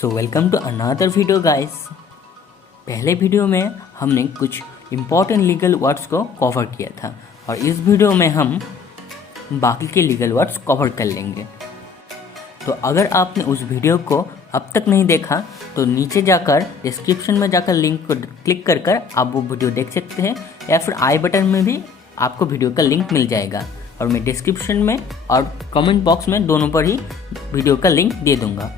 So welcome to another video guys. पहले video में हमने कुछ इम्पॉर्टेंट लीगल वर्ड्स को कवर किया था और इस वीडियो में हम बाकी के लीगल वर्ड्स कवर कर लेंगे। तो अगर आपने उस वीडियो को अब तक नहीं देखा तो नीचे जाकर डिस्क्रिप्शन में जाकर लिंक को क्लिक कर आप वो वीडियो देख सकते हैं, या फिर आई बटन में भी आपको वीडियो का लिंक मिल जाएगा और मैं डिस्क्रिप्शन में और कमेंट बॉक्स में दोनों पर ही वीडियो का लिंक दे दूंगा।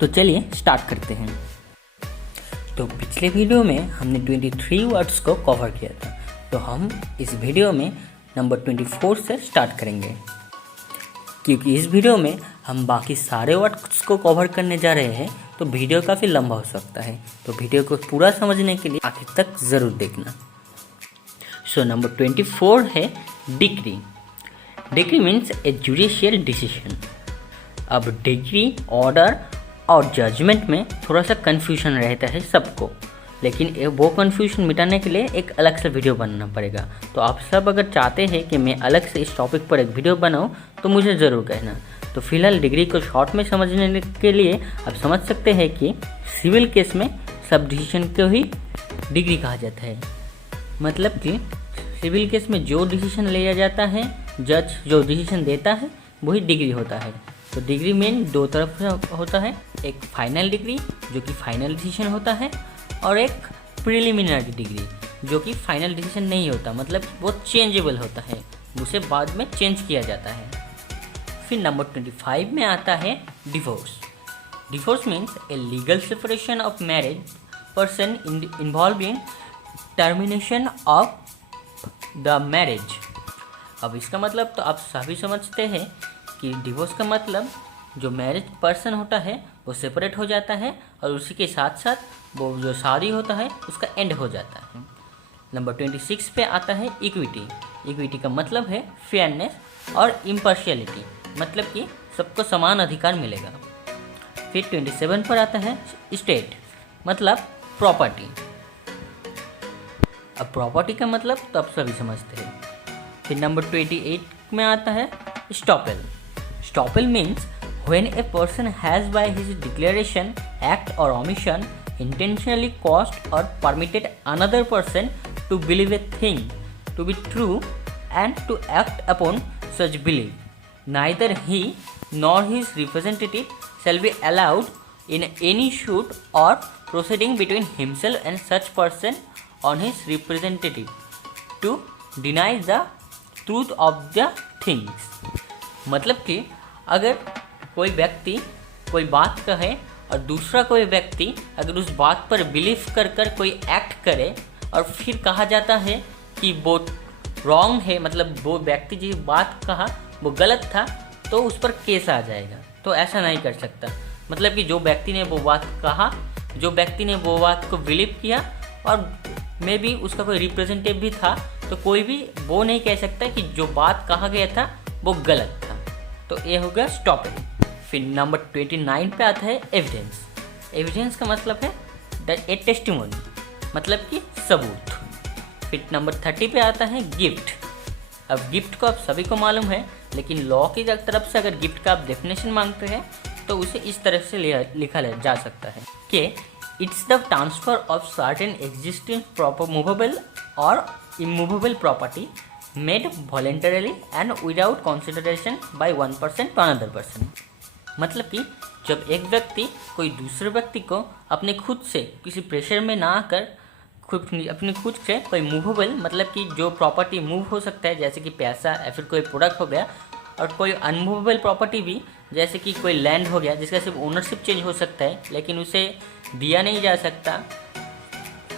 तो चलिए स्टार्ट करते हैं। तो पिछले वीडियो में हमने 23 वर्ड्स को कवर किया था, तो हम इस वीडियो में नंबर 24 से स्टार्ट करेंगे, क्योंकि इस वीडियो में हम बाकी सारे वर्ड्स को कवर करने जा रहे हैं तो वीडियो काफ़ी लंबा हो सकता है। तो वीडियो को पूरा समझने के लिए आखिर तक ज़रूर देखना। सो नंबर 24 है decree. Decree means a judicial decision. अब डिक्री, ऑर्डर और जजमेंट में थोड़ा सा कन्फ्यूजन रहता है सबको, लेकिन वो कन्फ्यूजन मिटाने के लिए एक अलग से वीडियो बनाना पड़ेगा। तो आप सब अगर चाहते हैं कि मैं अलग से इस टॉपिक पर एक वीडियो बनाऊं तो मुझे ज़रूर कहना। तो फिलहाल डिग्री को शॉर्ट में समझने के लिए आप समझ सकते हैं कि सिविल केस में सब डिसीजन को ही डिग्री कहा जाता है। मतलब कि सिविल केस में जो डिसीजन लिया जाता है, जज जो डिसीजन देता है वही डिग्री होता है। तो डिग्री मेन दो तरफ से होता है, एक फाइनल डिग्री जो कि फाइनल डिसीजन होता है और एक प्रिलिमिनरी डिग्री जो कि फाइनल डिसीजन नहीं होता, मतलब वो चेंजेबल होता है, उसे बाद में चेंज किया जाता है। फिर नंबर 25 में आता है divorce. Divorce means a legal separation of marriage person involving termination of the marriage. अब इसका मतलब तो आप सभी समझते हैं कि डिवोर्स का मतलब जो मैरिज पर्सन होता है वो सेपरेट हो जाता है और उसी के साथ साथ वो जो शादी होता है उसका एंड हो जाता है। नंबर 26 पे आता है इक्विटी। इक्विटी का मतलब है फेयरनेस और इम्पार्शियलिटी, मतलब कि सबको समान अधिकार मिलेगा। फिर 27 पर आता है स्टेट, मतलब प्रॉपर्टी। अब प्रॉपर्टी का मतलब तो आप सभी समझते हैं। फिर नंबर 28 में आता है estoppel. Stopple means when a person has by his declaration, act or omission intentionally caused or permitted another person to believe a thing to be true and to act upon such belief. Neither he nor his representative shall be allowed in any suit or proceeding between himself and such person on his representative to deny the truth of the things. मतलब कि अगर कोई व्यक्ति कोई बात कहे और दूसरा कोई व्यक्ति अगर उस बात पर बिलीव कर कोई एक्ट करे और फिर कहा जाता है कि वो रॉन्ग है, मतलब वो व्यक्ति जो बात कहा वो गलत था, तो उस पर केस आ जाएगा। तो ऐसा नहीं कर सकता। मतलब कि जो व्यक्ति ने वो बात कहा, जो व्यक्ति ने वो बात को बिलीव किया और मे बी उसका कोई रिप्रेजेंटेटिव भी था, तो कोई भी वो नहीं कह सकता कि जो बात कहा गया था वो गलत था। तो ये होगा स्टॉपिंग। फिर नंबर 29 पे आता है एविडेंस। एविडेंस का मतलब है ए टेस्टिमोनी, मतलब कि सबूत। फिर नंबर 30 पे आता है गिफ्ट। अब गिफ्ट को आप सभी को मालूम है, लेकिन लॉ की तरफ से अगर गिफ्ट का आप डेफिनेशन मांगते हैं तो उसे इस तरह से लिखा जा सकता है कि it's the transfer of certain existing proper movable और immovable property made voluntarily and without consideration by one person to another person. मतलब कि जब एक व्यक्ति कोई दूसरे व्यक्ति को अपने खुद से किसी प्रेशर में ना आकर अपने खुद से कोई मूवेबल, मतलब कि जो प्रॉपर्टी मूव हो सकता है, जैसे कि पैसा या फिर कोई प्रोडक्ट हो गया, और कोई अनमूवेबल प्रॉपर्टी भी, जैसे कि कोई लैंड हो गया जिसका सिर्फ ओनरशिप चेंज हो सकता है लेकिन उसे दिया नहीं जा सकता।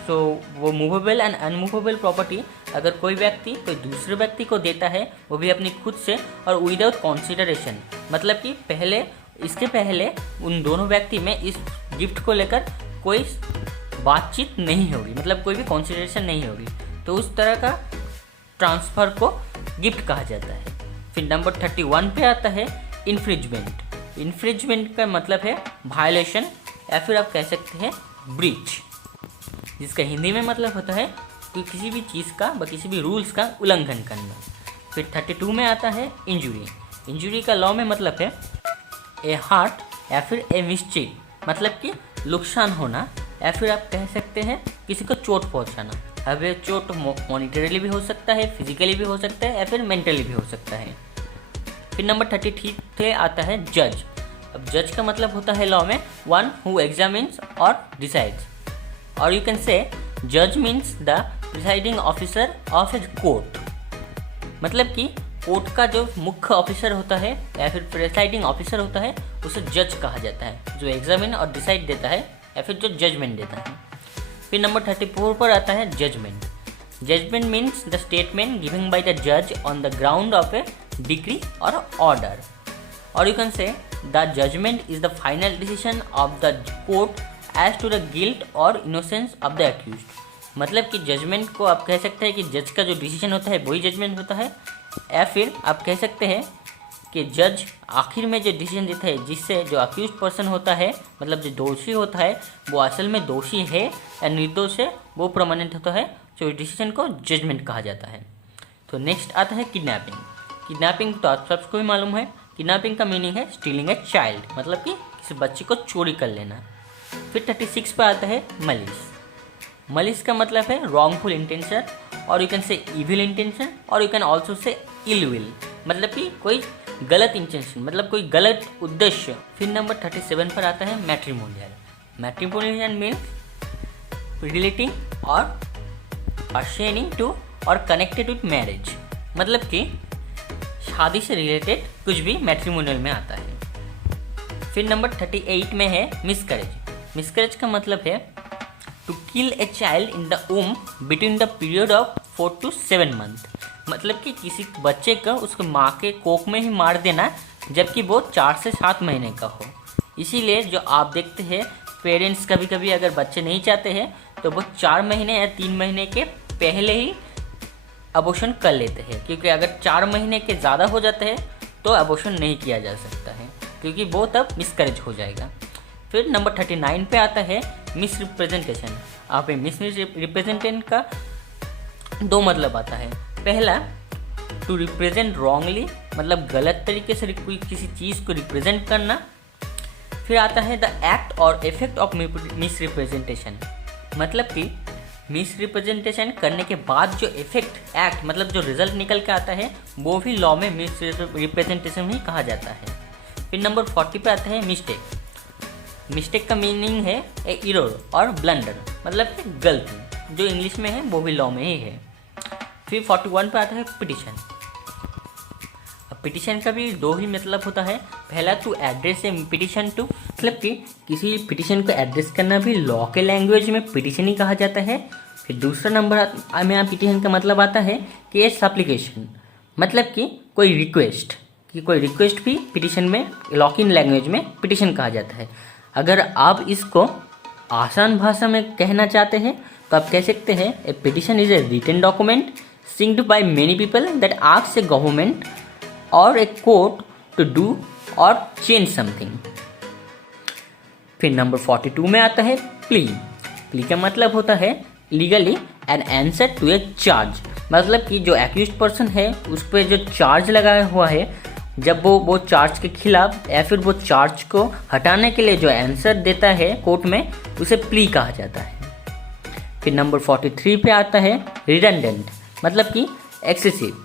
तो वो मूवेबल एंड अनमूवेबल प्रॉपर्टी अगर कोई व्यक्ति कोई दूसरे व्यक्ति को देता है, वो भी अपनी खुद से और विदाउट कंसिडरेशन, मतलब कि इसके पहले उन दोनों व्यक्ति में इस गिफ्ट को लेकर कोई बातचीत नहीं होगी, मतलब कोई भी कंसिडरेशन नहीं होगी, तो उस तरह का ट्रांसफ़र को गिफ्ट कहा जाता है। फिर नंबर 31 पे आता है इन्फ्रिंजमेंट। इन्फ्रिंजमेंट का मतलब है वायलेशन या फिर आप कह सकते हैं ब्रीच, जिसका हिंदी में मतलब होता है कि किसी भी चीज़ का व किसी भी रूल्स का उल्लंघन करना। फिर 32 में आता है इंजुरी। इंजुरी का लॉ में मतलब है ए हार्ट या फिर ए मिसचीफ मतलब कि नुकसान होना, या फिर आप कह सकते हैं किसी को चोट पहुंचाना। अब ये चोट मॉनिटरली भी हो सकता है, फिजिकली भी हो सकता है, या फिर मेंटली भी हो सकता है। फिर नंबर 33 पे आता है जज। अब जज का मतलब होता है लॉ में वन हु एग्जामिन्स और डिसाइड्स, और यू कैन से जज means the presiding officer of a court. मतलब कि कोर्ट का जो मुख्य ऑफिसर होता है या फिर प्रिसाइडिंग ऑफिसर होता है उसे जज कहा जाता है, जो एग्जामिन और डिसाइड देता है या फिर जो जजमेंट देता है। फिर नंबर 34 पर आता है judgment. Judgment means the statement given by the जज on the ground of a decree और ऑर्डर, और you can say the judgment is the final decision of the court as to the guilt और innocence of the accused. मतलब कि judgement को आप कह सकते हैं कि जज का जो डिसीजन होता है वही जजमेंट होता है, या फिर आप कह सकते हैं कि जज आखिर में जो डिसीजन देता है जिससे जो अक्यूज पर्सन होता है, मतलब जो दोषी होता है, वो असल में दोषी है या निर्दोष है, वो परमानेंट होता है, जो डिसीजन को जजमेंट कहा जाता है। तो नेक्स्ट आता है किडनैपिंग। किडनैपिंग तो आप सबको भी मालूम है। किडनैपिंग का मीनिंग है स्टीलिंग ए चाइल्ड, मतलब कि किसी बच्चे को चोरी कर लेना। फिर 36 पर आता है मलिस। मलिस का मतलब है रॉन्गफुल इंटेंशन, और you can say evil intention, और you can also say ill will, मतलब कि कोई गलत इंटेंशन, मतलब कोई गलत उद्देश्य। फिर नंबर 37 पर आता है मैट्रिमोनियल। मैट्रिमोनियल मीन्स रिलेटिंग और पर्टेनिंग टू और कनेक्टेड विथ मैरिज, मतलब कि शादी से रिलेटेड कुछ भी मैट्रिमोनियल में आता है। फिर नंबर 38 में है मिसकैरेज। मिसकैरेज का मतलब है to kill a child in the womb between the period of 4 to 7 month, मतलब कि किसी बच्चे को उसके माँ के कोख में ही मार देना जबकि वो 4 से 7 महीने का हो। इसीलिए जो आप देखते हैं पेरेंट्स कभी कभी अगर बच्चे नहीं चाहते हैं तो वो 4 महीने या 3 महीने के पहले ही अबॉर्शन कर लेते हैं, क्योंकि अगर 4 महीने के ज़्यादा हो जाते हैं तो अबॉर्शन नहीं किया जा सकता है, क्योंकि वो तब मिसकैरेज हो जाएगा। फिर नंबर 39 पे आता है मिस रिप्रेजेंटेशन। आप मिस रिप्रेजेंटेशन का 2 मतलब आता है। पहला टू रिप्रेजेंट रॉन्गली, मतलब गलत तरीके से कोई किसी चीज़ को रिप्रेजेंट करना। फिर आता है द एक्ट और इफेक्ट ऑफ मिस रिप्रेजेंटेशन, मतलब कि मिस रिप्रेजेंटेशन करने के बाद जो इफेक्ट एक्ट मतलब जो रिजल्ट निकल के आता है वो भी लॉ में मिस रिप्रेजेंटेशन ही कहा जाता है। फिर नंबर 40 पे आता है मिस्टेक। मिस्टेक का मीनिंग है ए एरर और ब्लंडर, मतलब गलती, जो इंग्लिश में है वो भी लॉ में ही है। फिर 41 पे आता है पिटिशन। अब पिटिशन का भी 2 ही मतलब होता है। पहला to address a petition to, मतलब कि किसी पिटिशन को एड्रेस करना भी लॉ के लैंग्वेज में पिटिशन ही कहा जाता है। फिर दूसरा नंबर में पिटिशन का मतलब आता है कि ए सप्लिकेशन, मतलब कि कोई रिक्वेस्ट, कि कोई रिक्वेस्ट भी पिटिशन में लॉ की लैंग्वेज में पिटिशन कहा जाता है। अगर आप इसको आसान भाषा में कहना चाहते हैं तो आप कह सकते हैं a petition is a written document signed by many people that asks a government or a court to do or change something। फिर नंबर 42 में आता है प्ली। प्ली का मतलब होता है legally an answer to a charge, मतलब कि जो एक्यूज्ड पर्सन है उस पर जो चार्ज लगाया हुआ है, जब वो चार्ज के खिलाफ या फिर वो चार्ज को हटाने के लिए जो आंसर देता है कोर्ट में, उसे प्ली कहा जाता है। फिर नंबर 43 पे आता है रिडंडेंट, मतलब कि एक्सेसिव,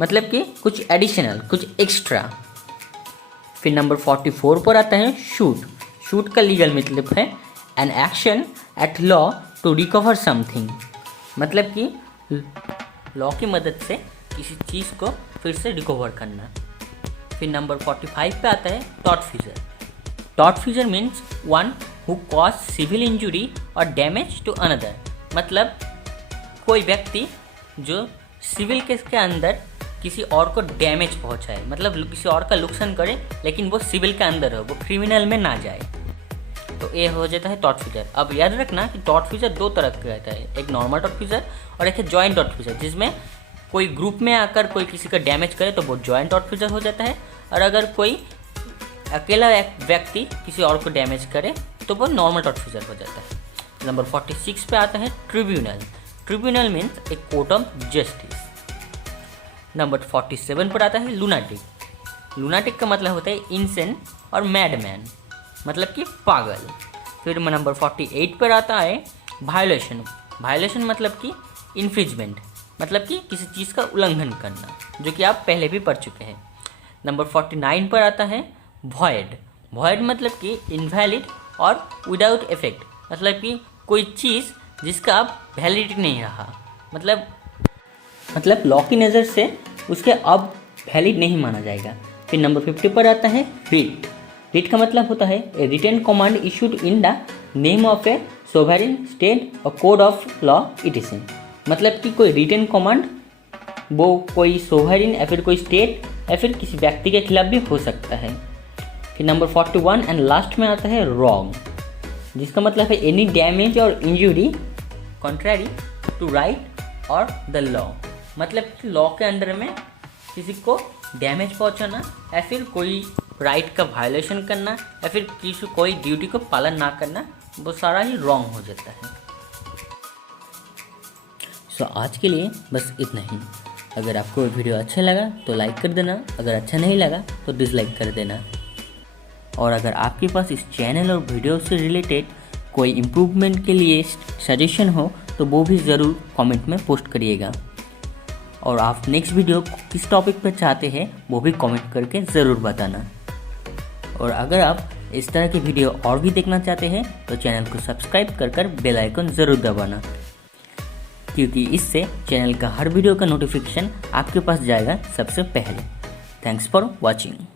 मतलब कि कुछ एडिशनल, कुछ एक्स्ट्रा। फिर नंबर 44 पर आता है शूट। शूट का लीगल मतलब है an action at law to recover something, मतलब कि लॉ की मदद से किसी चीज़ को फिर से रिकवर करना। फिर नंबर 45 पे आता है tortfeasor. Tortfeasor means one who cause civil injury और डैमेज टू अनदर, मतलब कोई व्यक्ति जो सिविल केस के अंदर किसी और को डैमेज पहुंचाए, मतलब किसी और का नुकसान करे लेकिन वो सिविल के अंदर हो, वो क्रिमिनल में ना जाए, तो ये हो जाता है टॉर्टफिजर। अब याद रखना कि टॉर्टफिजर 2 तरह का रहता है, एक नॉर्मल टॉर्टफिजर और एक है जॉइंट टॉर्टफिजर, जिसमें कोई ग्रुप में आकर कोई किसी का डैमेज करे तो वो जॉइंट टॉर्टफिजर हो जाता है, और अगर कोई अकेला व्यक्ति किसी और को डैमेज करे तो वो नॉर्मल टॉर्टफिजर हो जाता है। नंबर 46 पे आता है tribunal. Tribunal means a court of justice. Number 47 पर आता है लूनाटिक। लूनाटिक का मतलब होता है इंसेन और मैडमैन, मतलब कि पागल। फिर नंबर 48 पर आता है वायोलेशन। वायोलेशन मतलब कि इन्फ्रिजमेंट, मतलब कि किसी चीज़ का उल्लंघन करना, जो कि आप पहले भी पढ़ चुके हैं। नंबर 49 पर आता है वॉइड। वॉइड मतलब कि इनवैलिड और विदाउट इफेक्ट, मतलब कि कोई चीज़ जिसका अब वैलिडिटी नहीं रहा, मतलब लॉ की नज़र से उसके अब वैलिड नहीं माना जाएगा। फिर नंबर 50 पर आता है रिट। रिट का मतलब होता है a written command issued in the name of a sovereign state और कोड ऑफ लॉ इटिसन, मतलब कि कोई रिटन कमांड वो कोई सोवरेन या फिर कोई स्टेट या फिर किसी व्यक्ति के खिलाफ भी हो सकता है। फिर नंबर 41 एंड लास्ट में आता है रॉन्ग, जिसका मतलब है एनी डैमेज और इंजुरी कॉन्ट्रैरी टू राइट और द लॉ, मतलब कि लॉ के अंडर में किसी को डैमेज पहुंचाना या फिर कोई राइट का वायलेशन करना या फिर किसी कोई ड्यूटी को पालन ना करना, वो सारा ही रॉन्ग हो जाता है। सो आज के लिए बस इतना ही। अगर आपको वीडियो अच्छा लगा तो लाइक कर देना, अगर अच्छा नहीं लगा तो डिसलाइक कर देना। और अगर आपके पास इस चैनल और वीडियो से रिलेटेड कोई इम्प्रूवमेंट के लिए सजेशन हो तो वो भी ज़रूर कमेंट में पोस्ट करिएगा। और आप नेक्स्ट वीडियो किस टॉपिक पर चाहते हैं वो भी कमेंट करके ज़रूर बताना। और अगर आप इस तरह की वीडियो और भी देखना चाहते हैं तो चैनल को सब्सक्राइब कर बेल आइकन ज़रूर दबाना, क्योंकि इससे चैनल का हर वीडियो का नोटिफिकेशन आपके पास जाएगा सबसे पहले। Thanks for watching.